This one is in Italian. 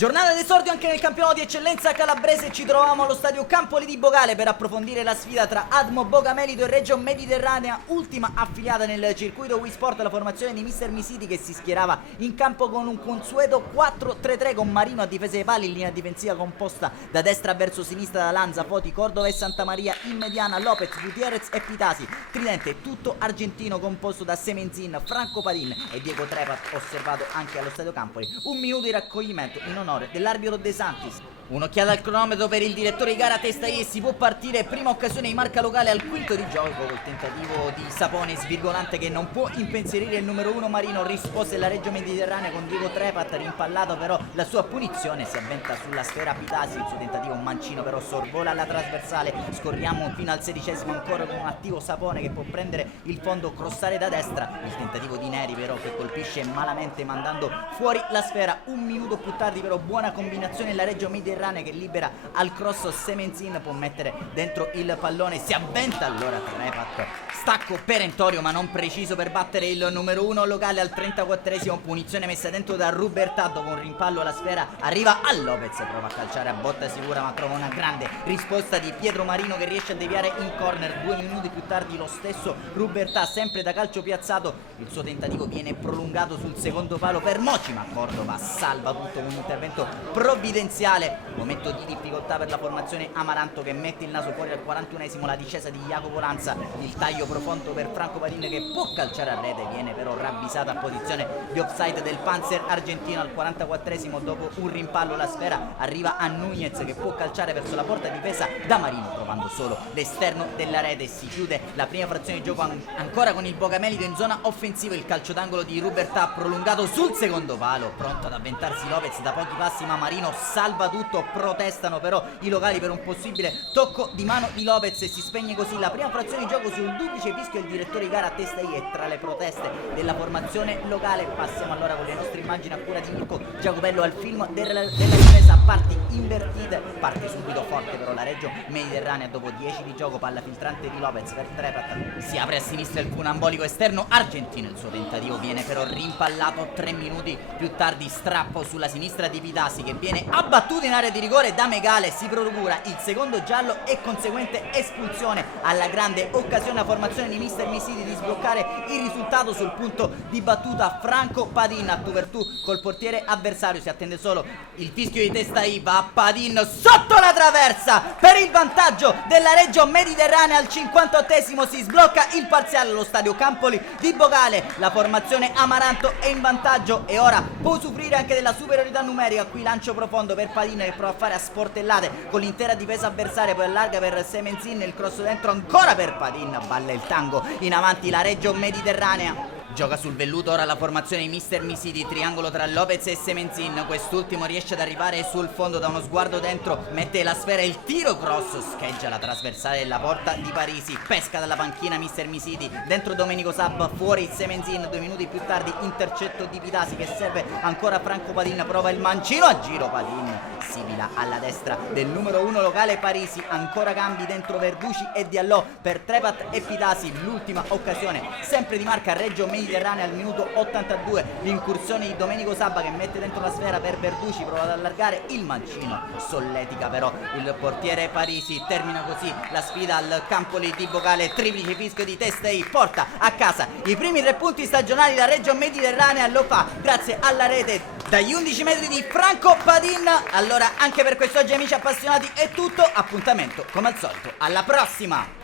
Giornata d'esordio anche nel campionato di eccellenza calabrese. Ci trovavamo allo stadio Campoli di Bogale per approfondire la sfida tra Admo Bogamelito e Reggio Mediterranea, ultima affiliata nel circuito Wii Sport, la formazione di Mister Misiti che si schierava in campo con un consueto 4-3-3 con Marino a difesa dei pali, in linea difensiva composta da destra verso sinistra da Lanza, Foti, Cordova e Santamaria, in mediana Lopez, Gutierrez e Pitasi, tridente tutto argentino composto da Semenzin, Franco Padin e Diego Trepat, osservato anche allo stadio Campoli. Un minuto di raccoglimento in onore dell'arbitro De Santis. Un'occhiata al cronometro per il direttore di gara Testaie, si può partire. Prima occasione di marca locale al quinto di gioco col tentativo di Sapone svirgolante che non può impensierire il numero 1 Marino. Risposta della Reggio Mediterranea con Diego Trepat, rimpallato però la sua punizione, si avventa sulla sfera Pitasi, il suo tentativo un mancino però sorvola alla trasversale. Scorriamo fino al 16esimo ancora con un attivo Sapone che può prendere il fondo, crossare da destra, il tentativo di Neri però che colpisce malamente mandando fuori la sfera. Un minuto più tardi però buona combinazione la Reggio Mediterranea che libera al cross Semenzin, può mettere dentro il pallone, si avventa allora Trepat, stacco perentorio ma non preciso per battere il numero 1 locale al 34esimo. Punizione messa dentro da Rubertà, dopo un rimpallo la sfera arriva a Lopez, prova a calciare a botta sicura ma trova una grande risposta di Pietro Marino che riesce a deviare in corner. 2 minuti più tardi lo stesso Rubertà, sempre da calcio piazzato, il suo tentativo viene prolungato sul secondo palo per Moci ma Cordova salva tutto con un intervento provvidenziale. Momento di difficoltà per la formazione Amaranto che mette il naso fuori al 41esimo, la discesa di Jacopo Lanza, il taglio profondo per Franco Padin che può calciare a rete, viene però ravvisata a posizione di offside del Panzer argentino al 44esimo. Dopo un rimpallo la sfera arriva a Nunez che può calciare verso la porta difesa da Marino, trovando solo l'esterno della rete. Si chiude la prima frazione di gioco ancora con il Bogamelito in zona offensiva, il calcio d'angolo di Rubertà prolungato sul secondo palo, pronto ad avventarsi Lopez da pochi passi ma Marino salva tutto. Protestano però i locali per un possibile tocco di mano di Lopez e si spegne così la prima frazione di gioco sul duplice fischio del direttore di gara Testaie. Tra le proteste della formazione locale passiamo allora con le nostre immagini a cura di Mirko Giacobello al film della ripresa a parti invertite. Parte subito forte però la Reggio Mediterranea, dopo 10 di gioco, palla filtrante di Lopez per Trepat, si apre a sinistra il funambolico esterno argentino, il suo tentativo viene però rimpallato. 3 minuti più tardi strappo sulla sinistra di Pitasi che viene abbattuto in area di rigore da Megale, si procura il secondo giallo e conseguente espulsione. Alla grande occasione la formazione di Mister Misiti di sbloccare il risultato sul punto di battuta. Franco Padin a tu per tu col portiere avversario, si attende solo il fischio di Testaie, va a Padin sotto la traversa per il vantaggio della Reggio Mediterranea. Al 58esimo si sblocca il parziale allo stadio Campoli di Bogale, la formazione Amaranto è in vantaggio e ora può usufruire anche della superiorità numerica. Qui lancio profondo per Padin che prova a fare a sportellate con l'intera difesa avversaria, poi allarga per Semenzin, il cross dentro ancora per Padin, balla il tango in avanti la Reggio Mediterranea. Gioca sul velluto ora la formazione di Mister Misiti, triangolo tra Lopez e Semenzin, quest'ultimo riesce ad arrivare sul fondo, da uno sguardo dentro mette la sfera, il tiro cross scheggia la trasversale della porta di Parisi, pesca dalla panchina Mister Misiti, dentro Domenico Sabba, fuori Semenzin. 2 minuti più tardi intercetto di Pitasi che serve ancora Franco Padin, prova il mancino a giro, Padin sibila alla destra del numero 1 locale Parisi, ancora cambi dentro Verduci e Diallo per Trepat e Pitasi. L'ultima occasione sempre di marca Reggio Mediterranea al minuto 82, l'incursione di Domenico Sabba che mette dentro la sfera per Verduci, prova ad allargare il mancino, solletica però il portiere Parisi. Termina così la sfida al Campoli di Bogale, triplice fischio di Testaie porta a casa i primi 3 punti stagionali. La Reggio Mediterranea lo fa grazie alla rete dagli 11 metri di Franco Padin. Allora anche per quest'oggi amici appassionati è tutto, appuntamento come al solito alla prossima.